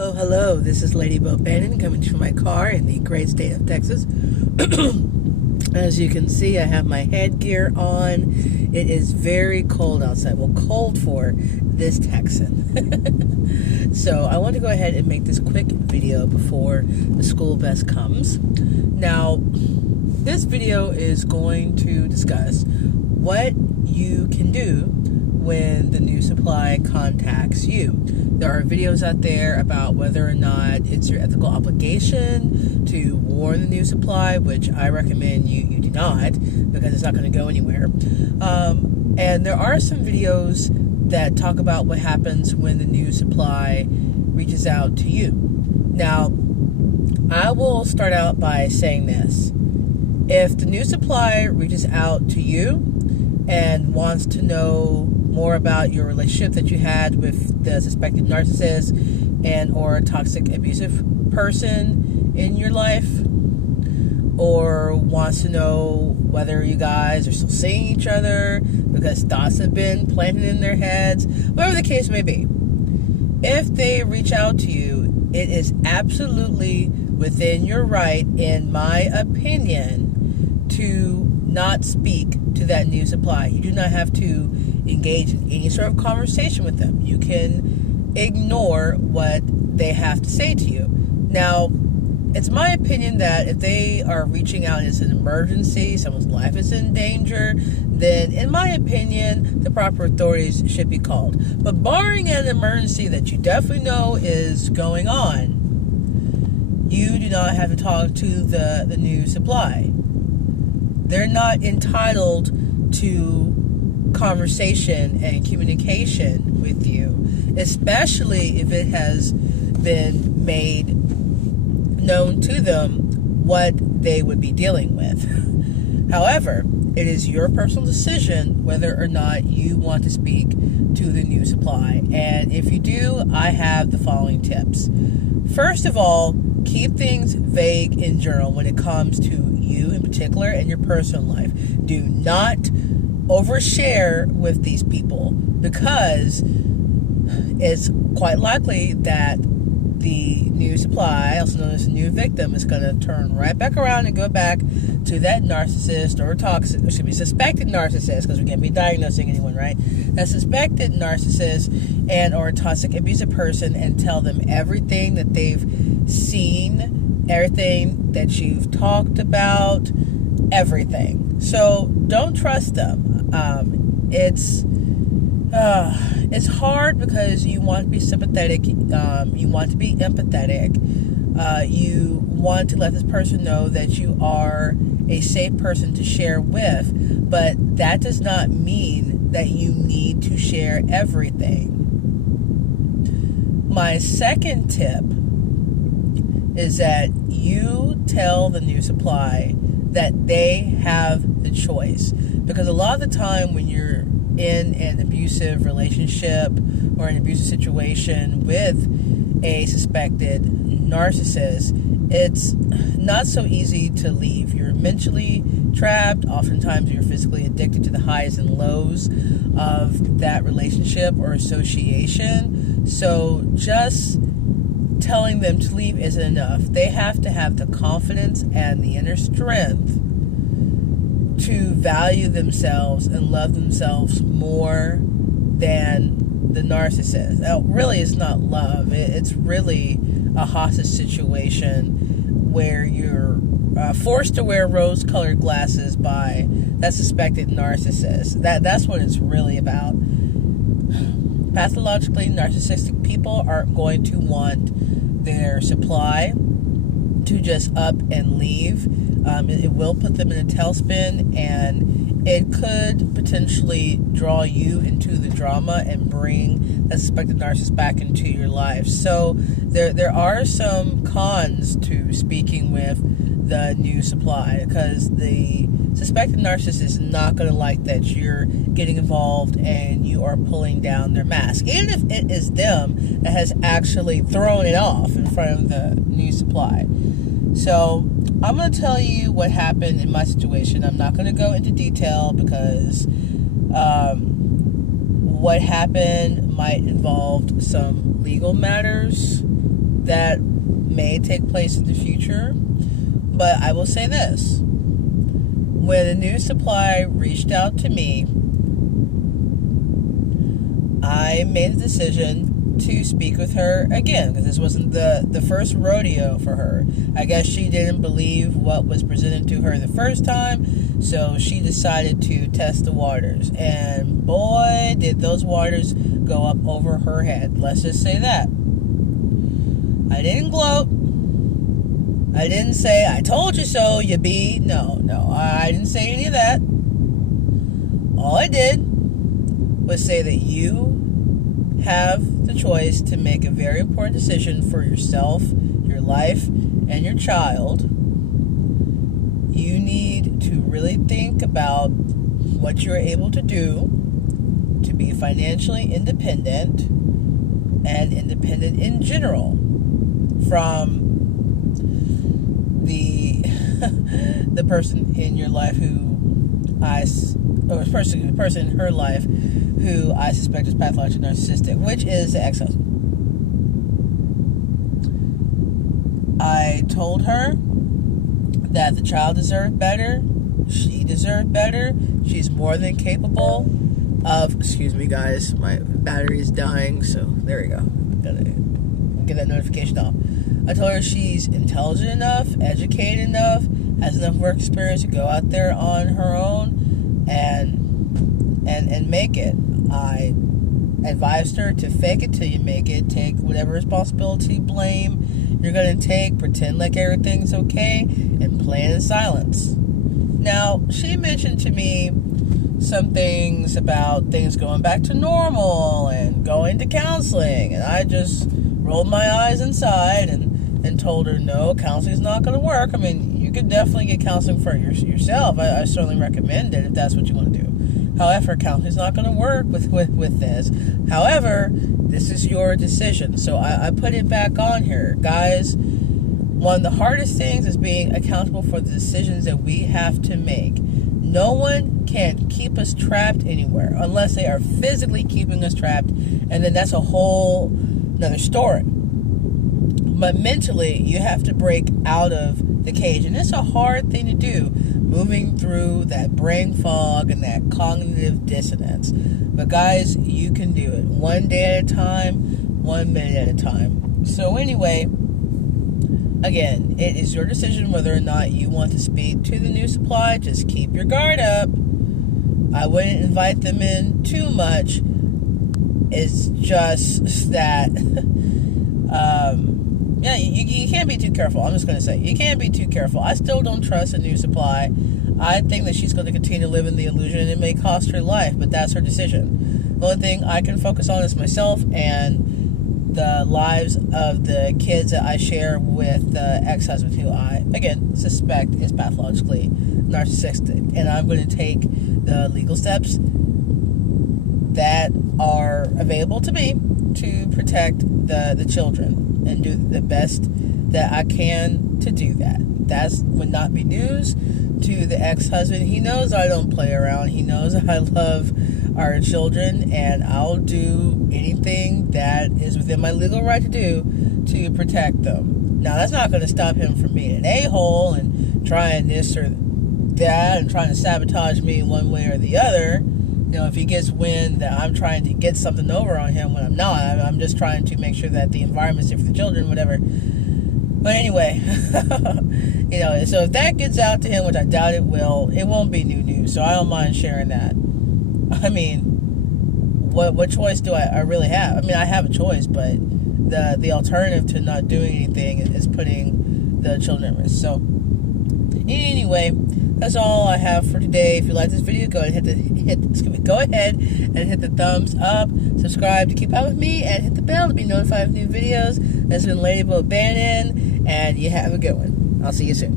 Oh, hello. This is Lady Bo Bannon coming from my car in the great state of Texas. As you can see, I have my headgear on. It is very cold outside. Well, cold for this Texan. So I want to go ahead and make this quick video before the school bus comes. Now, this video is going to discuss what you can do when the new supply contacts you. There are videos out there about whether or not it's your ethical obligation to warn the new supply, which I recommend you do not, because it's not going to go anywhere. And there are some videos that talk about what happens when the new supply reaches out to you. Now, I will start out by saying this. If the new supply reaches out to you and wants to know more about your relationship that you had with the suspected narcissist and or toxic abusive person in your life, or wants to know whether you guys are still seeing each other because thoughts have been planted in their heads, whatever the case may be, if they reach out to you, it is absolutely within your right, in my opinion, to not speak to that new supply. You do not have to engage in any sort of conversation with them. You can ignore what they have to say to you. Now, it's my opinion that if they are reaching out and it's an emergency, someone's life is in danger, then in my opinion, the proper authorities should be called. But barring an emergency that you definitely know is going on, you do not have to talk to the new supply. They're not entitled to conversation and communication with you, especially if it has been made known to them what they would be dealing with. However, it is your personal decision whether or not you want to speak to the new supply. And if you do, I have the following tips. First of all, keep things vague in general when it comes to you in particular and your personal life. Do not overshare with these people, because it's quite likely that the new supply, also known as the new victim, is going to turn right back around and go back to that narcissist or toxic, or should be suspected narcissist, because we can't be diagnosing anyone, right? That suspected narcissist and or toxic abusive person, and tell them everything that they've seen, everything that you've talked about, everything. So don't trust them. It's hard because you want to be sympathetic, you want to be empathetic, you want to let this person know that you are a safe person to share with, but that does not mean that you need to share everything. My second tip is that you tell the new supply that they have the choice, because a lot of the time when you're in an abusive relationship or an abusive situation with a suspected narcissist, it's not so easy to leave. You're mentally trapped. Oftentimes you're physically addicted to the highs and lows of that relationship or association. So just telling them to leave isn't enough. They have to have the confidence and the inner strength to value themselves and love themselves more than the narcissist. Now, really, it's not love. It's really a hostage situation where you're forced to wear rose-colored glasses by that suspected narcissist. That's what it's really about. Pathologically narcissistic people aren't going to want their supply to just up and leave. It will put them in a tailspin, and it could potentially draw you into the drama and bring a suspected narcissist back into your life. So there are some cons to speaking with the new supply, because the suspected narcissist is not going to like that you're getting involved and you are pulling down their mask, even if it is them that has actually thrown it off in front of the new supply. So I'm going to tell you what happened in my situation. I'm not going to go into detail because what happened might involve some legal matters that may take place in the future. But I will say this. When the new supply reached out to me, I made the decision to speak with her again, because this wasn't the first rodeo for her. I guess she didn't believe what was presented to her the first time, so she decided to test the waters. And boy, did those waters go up over her head. Let's just say that. I didn't gloat. I didn't say, I told you so, you bee. No, I didn't say any of that. All I did was say that you have the choice to make a very important decision for yourself, your life, and your child. You need to really think about what you're able to do to be financially independent and independent in general from the person in your life the person in her life who I suspect is pathologically narcissistic, which is the ex-husband. I told her that the child deserved better. She deserved better. She's more than capable of... Excuse me, guys. My battery is dying, so there we go. Gotta get that notification off. I told her she's intelligent enough, educated enough, has enough work experience to go out there on her own and make it. I advised her to fake it till you make it. Take whatever responsibility, blame you're going to take. Pretend like everything's okay and plan in silence. Now, she mentioned to me some things about things going back to normal and going to counseling. And I just rolled my eyes inside and told her, no, counseling's not going to work. I mean, you could definitely get counseling for yourself. I certainly recommend it if that's what you want to do. However, counseling's not going to work with this. However, this is your decision. So I put it back on here. Guys, one of the hardest things is being accountable for the decisions that we have to make. No one can keep us trapped anywhere unless they are physically keeping us trapped, and then that's a whole another story. But mentally, you have to break out of the cage, and it's a hard thing to do, moving through that brain fog and that cognitive dissonance. But guys, you can do it one day at a time, 1 minute at a time. So anyway, again, it is your decision whether or not you want to speak to the new supply. Just keep your guard up. I wouldn't invite them in too much. It's just that, yeah, you can't be too careful. I'm just going to say, you can't be too careful. I still don't trust a new supply. I think that she's going to continue to live in the illusion, and it may cost her life, but that's her decision. The only thing I can focus on is myself and the lives of the kids that I share with the ex-husband, who I, again, suspect is pathologically narcissistic. And I'm going to take the legal steps that are available to me to protect the children and do the best that I can to do that. That would not be news to the ex-husband. He knows I don't play around. He knows I love our children, and I'll do anything that is within my legal right to do to protect them. Now, that's not going to stop him from being an a-hole and trying this or that and trying to sabotage me one way or the other. You know, if he gets wind that I'm trying to get something over on him when I'm not, I'm just trying to make sure that the environment's safe for the children, whatever. But anyway, you know, so if that gets out to him, which I doubt it will, it won't be new news. So I don't mind sharing that. I mean, what choice do I really have? I mean, I have a choice, but the alternative to not doing anything is putting the children at risk. So anyway, that's all I have for today. If you like this video, go ahead and hit the thumbs up, subscribe to keep up with me, and hit the bell to be notified of new videos. That's been Lady Bannon, and you have a good one. I'll see you soon.